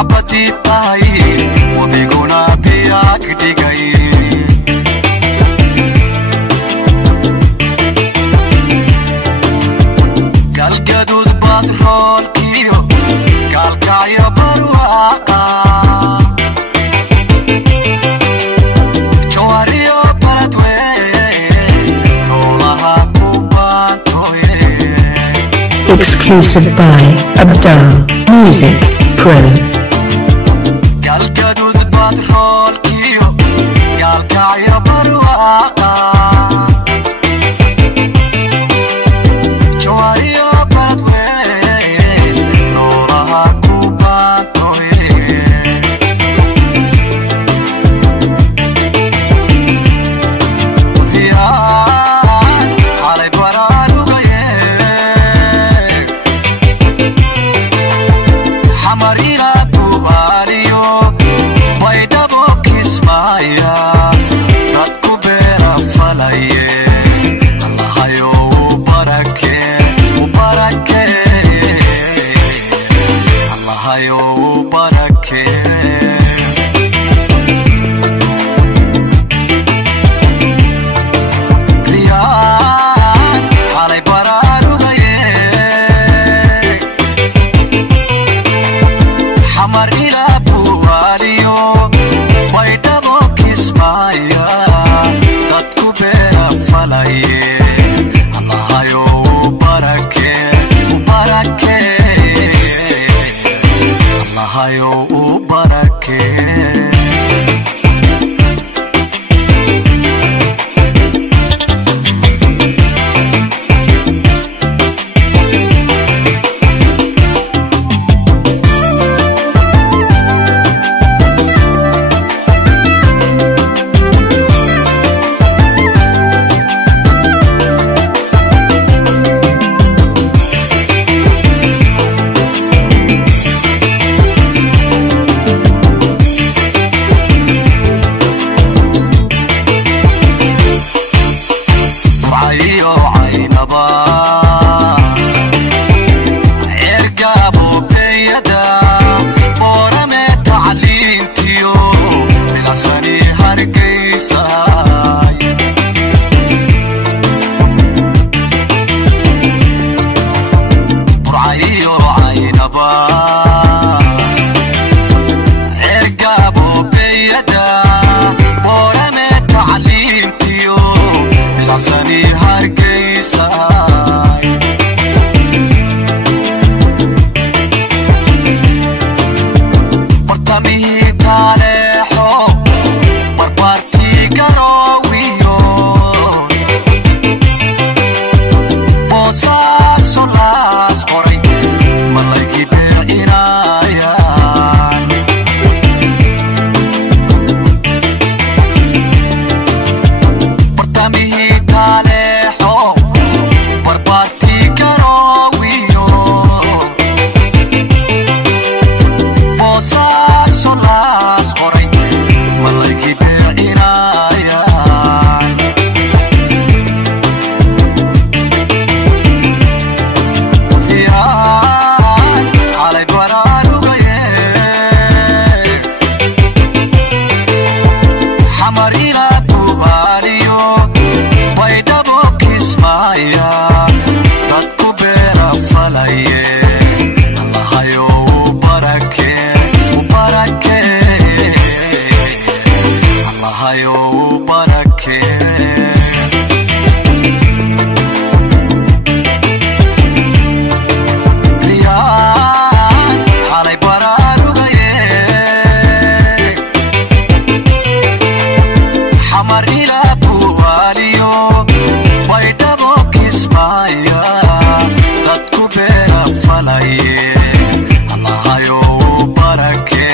abadi tahay wabiguna biyaa ka dhigay galgaduud baad roolkiyo gaalkacyo barwaaqa jawariyo baladwey noolaha ku baantoye. Exclusive by Abdal Music Pro. galgaduud baad roolkiyo gaalkacyo barwaaqa jawariyo baladwey noolaha ku baantoye. riyaan xalay baraarugaye xamar ilaa bu'aaliyo baydhabo kismaayo dadku beera falaye. allahayo u barake allahayo u barake. riyaan xalay baraarugaye xamar ilaa bu'aaliyo baydhabo kismaayo dadku beera falaye. allahayo u barake allahayo u barake. ducayo caynaba ergaabo beeyada boorame tacliintiyo bilasani hargeysa. ducayo caynaba ergaabo beeyada boorame tacliintiyo bilasani hargeysa. bartamihii taaleexo barbaartii garoowiyo boosaaso laas qoray malaygii beecinayaan. bartamihii taaleexo barbaartii garoowiyo boosaaso laas qoray malaygii beecinayaan. riyaan xalay baraarugaye xamar ilaa bu'aaliyo baydhabo kismaayo dadku beera falaye. allahayo u barake allahayo u barake. riyaan xalay baraarugaye xamar ilaa bu'aaliyo baydhabo kismaayo dadku beera falaye. allahayo u barake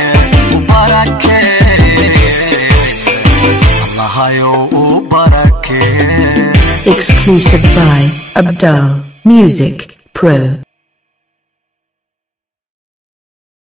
allahayo u barake. Exclusive by Abdal Music Pro.